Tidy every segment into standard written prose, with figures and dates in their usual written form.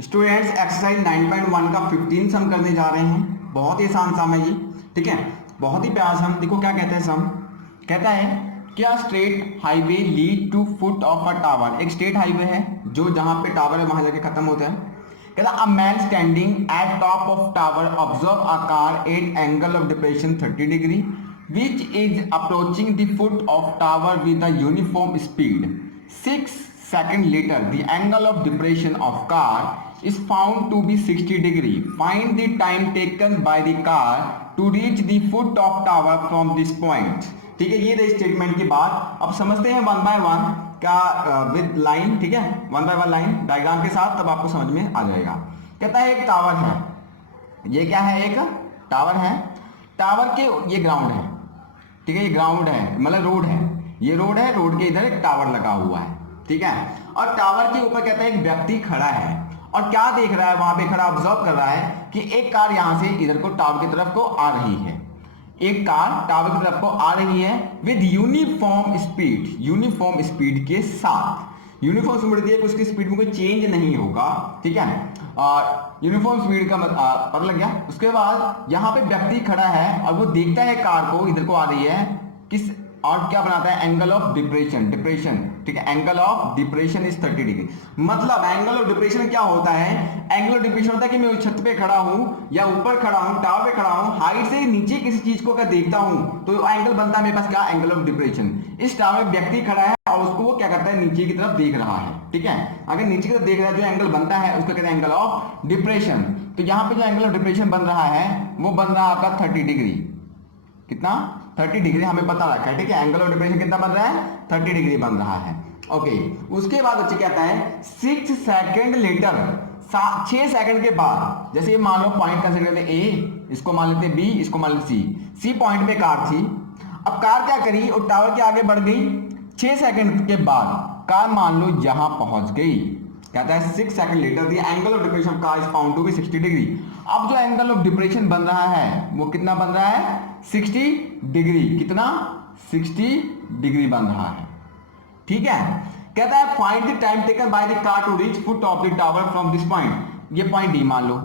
Students exercise 9.1 का 15 सम करने जा रहे हैं। बहुत ही आसान सम है ये, ठीक है, बहुत ही प्यारा सम। देखो क्या कहते हैं सम, कहता है क्या straight highway lead to foot of a tower. एक स्ट्रेट हाईवे है जो जहां पे टावर है वहां जाके खत्म होता है। कहता a man standing at top of tower observe a car eight angle of depression 30 degree which is approaching the foot of tower with a uniform speed. 6 seconds later, the angle of depression of car is found to be 60 degree. Find the time taken by the car to reach the foot of tower from this point. ठीक है, ये रही statement की बात। अब समझते हैं one by one का विद लाइन, ठीक है, one by one line diagram के साथ, तब आपको समझ में आ जाएगा। कहता है एक टावर है, ये क्या है, एक टावर है, टावर के ये ग्राउंड है, ठीक है, ये ग्राउंड है मतलब रोड है, ये रोड है, रोड के इधर एक टावर लगा हुआ है, ठीक है। और टावर के ऊपर कहता है एक व्यक्ति खड़ा है और क्या देख रहा है, वहां पे खड़ा ऑब्जर्व कर रहा है कि एक कार यहां से इधर को टावर की तरफ को आ रही है, एक कार टावर की तरफ को आ रही है with uniform speed, uniform speed के साथ। यूनिफॉर्म स्पीड दी है, उसकी स्पीड में कोई चेंज नहीं होगा, ठीक है, और यूनिफॉर्म स्पीड का पता लग गया। उसके बाद यहाँ पे व्यक्ति खड़ा है और वो देखता है कार को इधर को आ रही है किस, और क्या बनाता है, एंगल ऑफ डिप्रेशन, डिप्रेशन, ठीक है, angle of depression is 30 degree. मतलब एंगल ऑफ डिप्रेशन क्या होता है, एंगल ऑफ डिप्रेशन होता है कि मैं उस छत पे खड़ा हूं या ऊपर खड़ा हूं, टावर पे खड़ा हूं, हाइट से नीचे किसी चीज को अगर देखता हूं तो एंगल बनता है मेरे पास क्या, एंगल ऑफ डिप्रेशन। इस टावर में व्यक्ति खड़ा है और उसको वो क्या करता है, नीचे की तरफ देख रहा है, ठीक है, अगर नीचे की तरफ देख रहा है जो एंगल बनता है उसको कहते हैं एंगल ऑफ डिप्रेशन। तो यहाँ पे जो एंगल ऑफ डिप्रेशन बन रहा है वो बन रहा है आपका 30 डिग्री, कितना, 30 डिग्री हमें पता रखा है, ठीक है, एंगल ऑफ डिप्रेशन कितना बन रहा है, 30 डिग्री बन रहा है, ओके। उसके बाद बच्चे कहता है 6 सेकंड लेटर, 6 सेकंड के बाद, जैसे ये मान लो पॉइंट कंसीडर करते हैं ए, इसको मान लेते हैं बी, इसको मान लेते सी पॉइंट पे कार थी। अब कार क्या करी और टावर के आगे बढ़ गई, 6 सेकंड के बाद कार मान लो यहां पहुंच गई। कहता है 6 second later the angle of depression of car is found to be 60 degree. अब जो एंगल ऑफ डिप्रेशन बन रहा है वो कितना बन रहा है, 60 डिग्री, कितना, 60 डिग्री बन रहा है, ठीक है। कहता है find the time taken by the car to reach foot of the tower from this point. ये पॉइंट डी मान लो,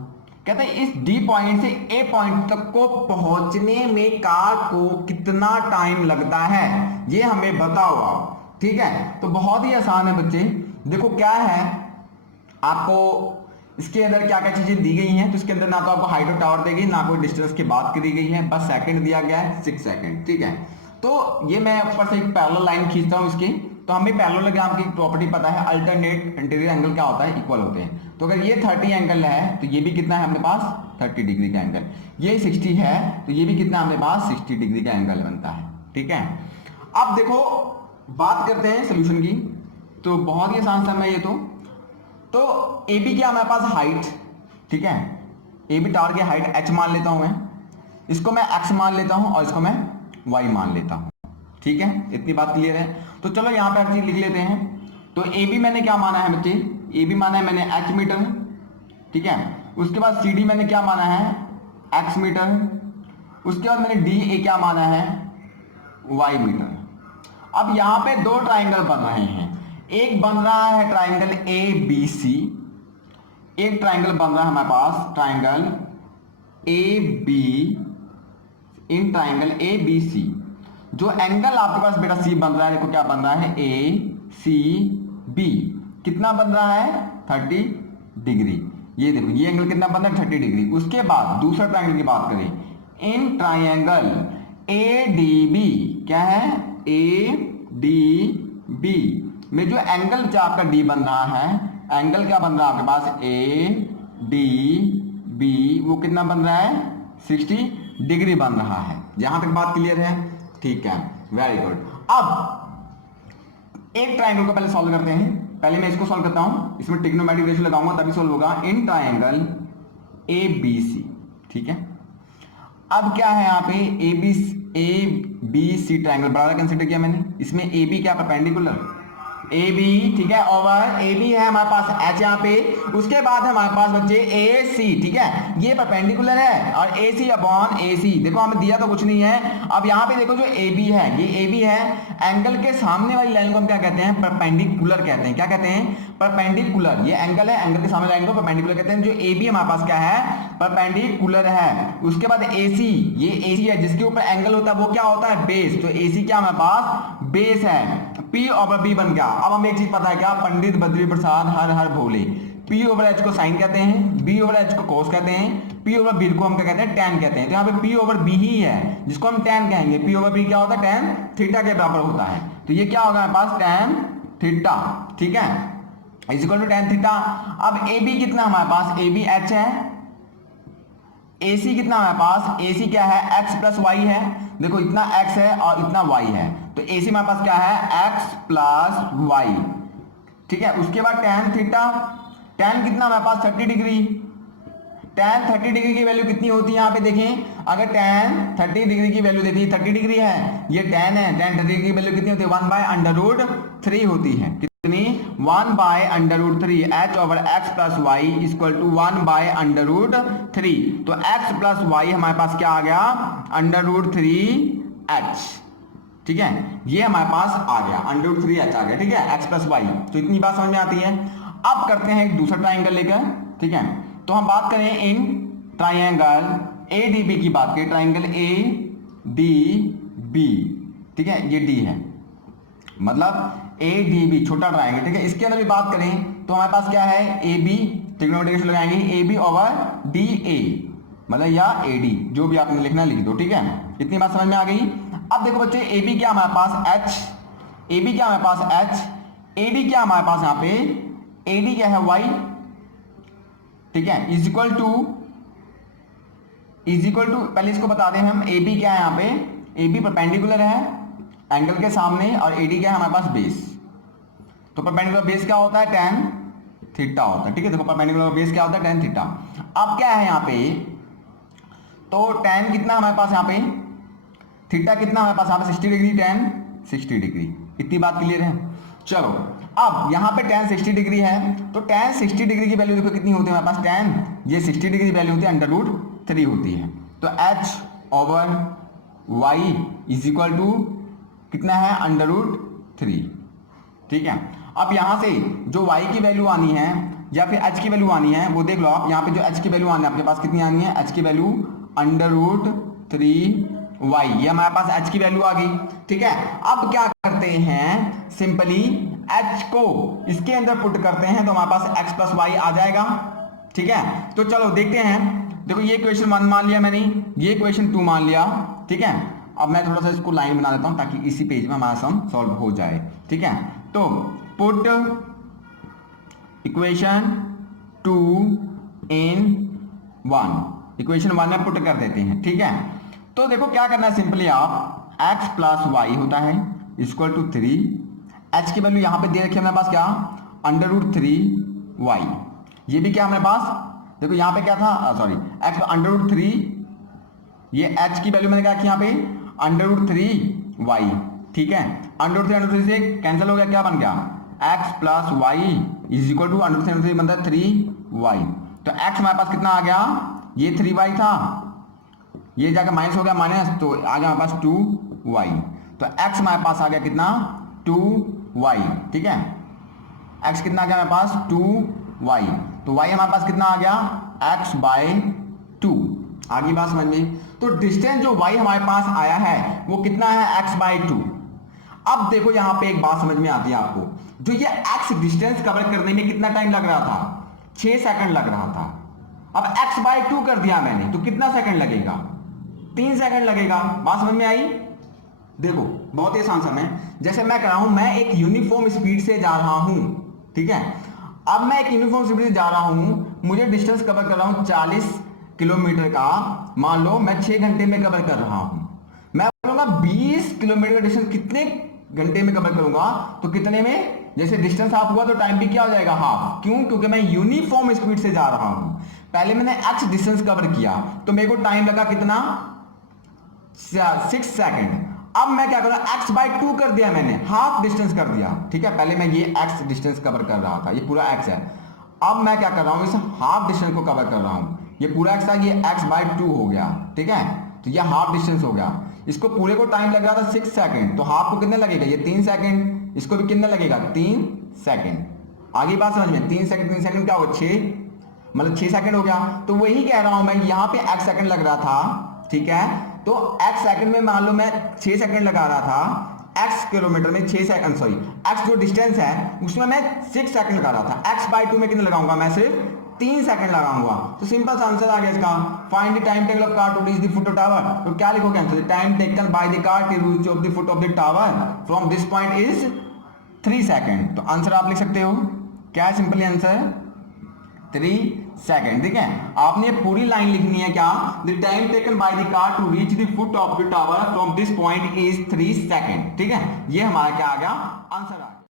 कहता है इस डी पॉइंट से ए पॉइंट तक को पहुंचने में कार को कितना टाइम लगता है, ये हमें बताओ आप, ठीक है। तो बहुत ही आसान है बच्चे, देखो क्या है, आपको इसके अंदर क्या क्या चीजें दी गई हैं, तो इसके अंदर ना तो आपको हाइट ऑफ टावर दी गई, ना कोई डिस्टेंस की बात करी गई है, बस सेकंड दिया गया है 6 सेकंड, ठीक है। तो ये मैं ऊपर से एक पैरेलल लाइन खींचता हूं इसकी, तो हमें पैरेललोग्राम की प्रॉपर्टी पता है, अल्टरनेट इंटीरियर एंगल क्या होता है, इक्वल होते हैं। तो अगर ये 30 एंगल है तो ये भी कितना है अपने पास, 30 डिग्री का एंगल, ये 60 है तो ये भी कितना अपने पास 60 डिग्री का एंगल बनता है, ठीक है। अब देखो बात करते हैं सोल्यूशन की, तो बहुत ही आसान सम है ये। तो ए बी क्या हमारे पास हाइट, ठीक है, ए बी टावर की हाइट h मान लेता हूं मैं, इसको मैं x मान लेता हूं और इसको मैं y मान लेता हूं, ठीक है, इतनी बात क्लियर है। तो चलो यहां पे हर चीज लिख लेते हैं। तो ए बी मैंने क्या माना है बच्चे, ए बी माना है मैंने h मीटर, ठीक है। उसके बाद सी डी मैंने क्या माना है, x मीटर। उसके बाद मैंने डी ए क्या माना है, y मीटर। अब यहां पे दो ट्राइंगल बन रहे हैं, एक बन रहा है ट्राइंगल ए बी सी, एक ट्राइंगल बन रहा है हमारे पास triangle A B, in triangle A B C जो एंगल आपके पास बेटा सी बन रहा है, देखो क्या बन रहा है, ए सी बी, कितना बन रहा है 30 डिग्री। ये देखो ये एंगल कितना बन रहा है 30 डिग्री। उसके बाद दूसरा ट्राइंगल की बात करें, in triangle A D B, क्या है, ए डी बी में जो एंगल आपका डी बन रहा है, एंगल क्या बन रहा है आपके पास, ए डी बी, वो कितना बन रहा है 60 डिग्री बन रहा है। यहां तक बात क्लियर है, ठीक है, वेरी गुड। अब एक ट्राइंगल को पहले सॉल्व करते हैं, पहले मैं इसको सॉल्व करता हूं, इसमें ट्रिग्नोमेट्रिक रेशियो लगाऊंगा तभी सॉल्व होगा। इन ट्राइंगल ए बी सी, ठीक है। अब क्या है यहाँ पे ए बी सी ट्राइंगल बराबर कंसिडर किया मैंने, इसमें ए बी क्या परपेंडिकुलर, ए बी, ठीक है, ओवर ए बी है हमारे पास एच यहाँ पे, उसके बाद है हमारे पास बच्चे ए सी, ठीक है, ये परपेंडिकुलर है और ए सी अपॉन ए सी, देखो हमें दिया तो कुछ नहीं है। अब यहाँ पे देखो जो ए बी है, ये ए बी है, एंगल के सामने वाली लाइन को हम क्या कहते हैं, परपेंडिकुलर कहते हैं। क्या कहते हैं, परपेंडिकुलर। ये एंगल है, एंगल के सामने लाइन को परपेंडिकुलर कहते हैं। जो ए बी हमारे पास क्या है, परपेंडिकुलर है। उसके बाद ए सी, ये ए सी है जिसके ऊपर एंगल होता है वो क्या होता है, बेस, तो ए सी क्या हमारे पास, बेस है। P ओवर B बन गया। अब हमें एक चीज पता है क्या, पंडित बद्री प्रसाद हर हर भोले, P ओवर H को साइन कहते हैं, B ओवर H को कोस कहते हैं, P ओवर B को हम क्या कहते हैं, tan कहते हैं। तो यहाँ पे P ओवर B ही है जिसको हम tan कहेंगे। P ओवर B क्या होता है, tan थीटा के बराबर होता है। तो ये क्या होगा हमारे पास, tan थीटा, ठीक है, is equal to tan theta. अब AB कितना हमारे पास, AB H है, AC कितना हमारे पास, AC क्या है, x प्लस वाई है। देखो इतना x है और इतना y है, तो AC हमारे पास क्या है, x प्लस वाई, ठीक है। उसके बाद tan थीटा, tan कितना हमारे पास 30 डिग्री, tan 30 डिग्री की वैल्यू कितनी होती है यहाँ पे देखें, अगर tan 30 डिग्री की वैल्यू देखिए 30 डिग्री है, ये tan है, tan 30 डिग्री की वैल्यू कितनी होती है, 1/√3 होती है। कितनी, 1/√3, h over x plus y equal to 1/√3। तो x प्लस वाई हमारे पास क्या आ गया, √3h, ठीक है, ये हमारे पास आ गया √3h आ गया, ठीक है, x प्लस वाई। तो इतनी बात समझ में आती है। अब करते हैं एक दूसरा ट्राइंगल लेकर, ठीक है। तो हम बात करें इन ट्राइंगल ADB की बात करें, ट्राइंगल ADB, ठीक है, ये D है, मतलब ADB छोटा ट्राइंगल, ठीक है। इसके अंदर भी बात करें तो हमारे पास क्या है, AB, ट्रिग्नोमेट्रिक लगाएंगे, AB ओवर DA, मतलब या AD, जो भी आपने लिखना लिख दो, ठीक है। इतनी बात समझ में आ गई। अब देखो बच्चे, AB क्या हमारे पास H, AB क्या हमारे पास H, AD क्या हमारे पास यहाँ पे, AD क्या है Y, ठीक है, इज इक्वल टू पहले इसको बता दें हम, AB क्या है यहाँ पे, AB परपेंडिकुलर है एंगल के सामने और AD क्या है हमारे पास, बेस। तो परपेंडिकुलर बेस क्या होता है, tan थीटा होता है, ठीक है। देखो परपेंडिकुलर बेस क्या होता है, tan थीटा। अब क्या है यहाँ पे, तो tan कितना हमारे पास यहाँ पे, थीटा कितना हमारे पास यहाँ पे 60 डिग्री, tan 60 डिग्री। इतनी बात क्लियर है। चलो अब यहाँ पे tan 60 डिग्री है, तो tan 60 डिग्री की वैल्यू देखो कितनी होती है हमारे पास, tan ये 60 डिग्री वैल्यू होती है √3 होती है। तो h over y is equal to कितना है, √3, ठीक है। अब यहां से जो y की वैल्यू आनी है या फिर h की वैल्यू आनी है वो देख लो आप, यहाँ पे जो h की वैल्यू आनी है आपके पास कितनी आनी है, h की वैल्यू √3y, ये हमारे पास h की वैल्यू आ गई, ठीक है। अब क्या करते हैं, सिंपली h को इसके अंदर पुट करते हैं तो हमारे पास x प्लस वाई आ जाएगा, ठीक है। तो चलो देखते हैं। देखो ये क्वेश्चन 1 मान लिया मैंने, ये क्वेश्चन 2 मान लिया, ठीक है। अब मैं थोड़ा सा इसको लाइन बना देता हूं ताकि इसी पेज में हमारा सम सॉल्व हो जाए, ठीक है। तो पुट इक्वेशन 2 इन 1, इक्वेशन 1 में पुट कर देते हैं, ठीक है। तो देखो क्या करना है, सिंपली आप x प्लस वाई होता है इक्वल टू 3, h की वैल्यू यहां पे दे रखी है हमारे पास क्या, √3y, ये भी क्या हमारे पास, देखो यहां पे क्या था, सॉरी x √3, ये h की वैल्यू मैंने क्या रखी यहाँ पे √3y, ठीक है। √3 से कैंसिल हो गया, क्या बन गया, x plus y is equal to √3 बनता है 3y। तो x हमारे पास कितना आ गया, ये 3y था, ये जाकर माइनस हो गया माइनस, तो आ गया हमारे पास 2y। तो x हमारे पास आ गया कितना, 2y, ठीक है। x कितना आ गया हमारे पास, 2y। तो y हमारे पास कितना आ गया, x/2। आगे बात समझ में। तो डिस्टेंस जो y हमारे पास आया है वो कितना है, x/2। अब देखो यहां पे एक बात समझ में आती है आपको, जो ये x डिस्टेंस कवर करने में कितना टाइम लग रहा था, 6 सेकंड लग रहा था। अब x/2 कर दिया मैंने तो कितना सेकंड लगेगा, 3 सेकंड लगेगा। बात समझ में आई। देखो बहुत ही आसान सा है, जैसे मैं कर रहा हूं, मैं एक यूनिफॉर्म स्पीड से जा रहा हूं, ठीक है। अब मैं एक यूनिफॉर्म स्पीड से जा रहा हूं, मुझे डिस्टेंस कवर कर रहा हूं 40 किलोमीटर का, मान लो मैं 6 घंटे में कवर कर रहा हूं। मैं बोलूंगा 20 किलोमीटर का डिस्टेंस कितने घंटे में कवर करूंगा, तो कितने में, जैसे डिस्टेंस हाफ हुआ तो टाइम भी क्या हो जाएगा, हाफ। क्यों, क्योंकि मैं यूनिफॉर्म स्पीड से जा रहा हूं। पहले मैंने x डिस्टेंस कवर किया तो मेरे को टाइम लगा कितना, 6 सेकंड। अब मैं क्या करूँ, x/2 कर दिया मैंने, हाफ डिस्टेंस कर दिया, ठीक है। पहले मैं ये x डिस्टेंस कवर कर रहा था, ये पूरा x है। अब मैं क्या कर रहा हूँ, इस हाफ डिस्टेंस को कवर कर रहा हूँ, ये पूरा x था, ये x/2 हो गया, ठीक है। तो ये हाफ डिस्टेंस हो गया। इसको पूरे को टाइम लग रहा था 6 सेकंड, तो हाफ को कितने लगेगा, ये 3 सेकंड, इसको भी कितने लगेगा, 3 सेकंड। आगे बात समझ में, 3 सेकंड 3 सेकंड क्या होगा, 6, मतलब 6 सेकंड हो गया। तो वही कह रहा हूं मैं, यहाँ पे x सेकंड लग रहा था, ठीक है। तो x सेकंड में मान लो मैं 6 सेकंड लगा रहा था, x किलोमीटर में 6 सेकंड, सॉरी x जो डिस्टेंस है उसमें मैं 6 सेकंड लगा रहा था, x/2 में कितने लगाऊंगा, मैं सिर्फ 3 सेकंड लगाऊंगा। तो सिंपल सा आंसर आ गया इसका, find the time taken of car to reach the foot of tower. तो क्या लिखोगे answer, time taken by the car to reach of the foot of the tower from this point is 3 second. तो answer आप लिख सकते हो, क्या है सिंपली आंसर, 3 सेकंड, ठीक है। आपने पूरी लाइन लिखनी है क्या, the time taken by the car to reach the foot of the tower from this point is 3 second, ठीक है। ये हमारा क्या आ गया, आंसर आ गया।